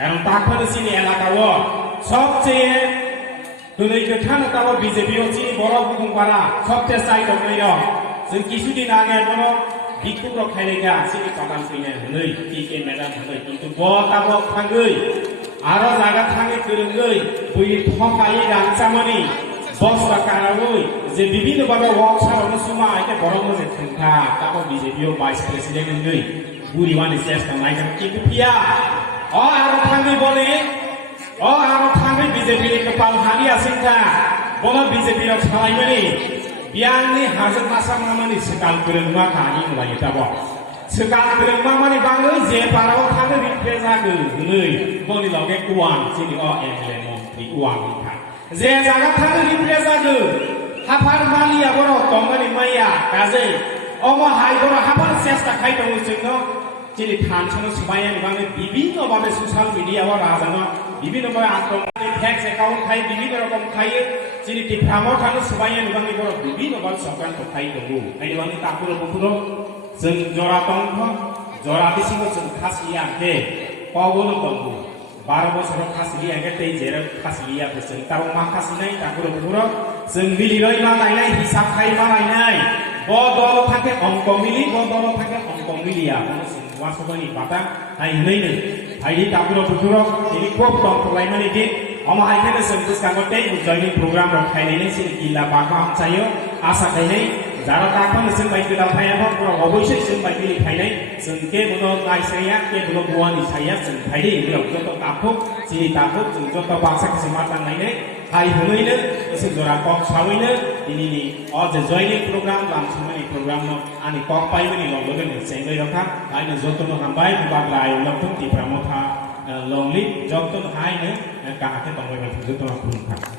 এখন তারপরে চিনি এলাকাও সবচেয়ে দুই গোঠান তাও বিজেপি চিনি বড় গুবুং পারা সবচেয়ে চাই দङ जों কিছুদিন আগে বড় বিক্ষোভ রক্ষাইলেগা চিনি কটান ফैनो হनै কে মেডাম হनै কিন্তু বতাবো थाङै आरो जागा थाङै फोरोङै बुइ थकायै रांचामनि बसरा कारावै जे বিভিন্ন ভাবে ওয়ার্কশপनो सुमा आइते बरं मोजे थंखा ताबो बिजेपिओ भाइस प्रेसिडेंट नै बुरिवानि চেষ্টা नायदों কিন্তু पिया आरो थाङै बने आरो थाङै बिजेपिनि कपाल हानि आसिंखा बनो बिजेपिओ सालायमनि बियांनि हाजो मासा मामानि सिकाल फोरोंमा खानि लायो ताबो सिकाल फोरोंमा मानि बाङै जे पाराव थाङै रिप्रे जागो नै बनि लगे उवान सिनि एमएलए मन्त्रि उवान था जे जागा थाङै रिप्रे जागो हाफार मालिया बर दंगनि माइया गाजै अम हाइ बर हाफार चेष्टा खाइदों जोंनो चिनि थानसनो सबायनि बाङै বিভিন্ন ভাবে সোশ্যাল মিডিয়াও রাজানো বিভিন্ন ভাবে আক্রমণ ফ্যাক্স অ্যাকাউন্ট খাই বিভিন্ন রকম খাই চিনি টিফামো থানো সবাইनि বাङै बर বিভিন্ন ভাবে সরকার খাই দङ আই बाङै तापुर बुपुरो जों जरा दंख जरा बिसिङो जों खासिया दे पावबोनो दङ 12 বছর खासिया गे दै जेरै खासिया जों ताव माखासिनाय तापुर बुपुरो जों मिलिरै मालायनाय हिसाब खाइ मालायनाय बदल थाके अंक मिलि बदल थाके अंक मिलिया वासबनि बाता हाय नैनो हायनि तापुर बुपुरो दिनि खूब दंखलायमानि दि अमा हायखेनो जों बुसकांगते जयनि प्रग्राम रखायनायनि सिनि किला बाका चायो आशा खायनाय যারা তাখন जों बायदि लाफायाबो अबयस्से जों बायदि लिखायनाय जों के बुनो नायसाया के बुनो बुवानि साया जों फायदि बियाव जत ताखो जिनि ताखो जों जत बाक्सा किसि मातांनायने हाय होनैनो जों जरा कक सावैनो दिनिनि जे जयनिं प्रग्राम लामसुमानि प्रग्राम आनि कक पाइबनि लगन सेंगै रखा आइनो जतनो हामबाय बागला आयलखौ दिफ्रामथा लंलि जतन हायनो काहाके दंबाय जतन खुलुमखा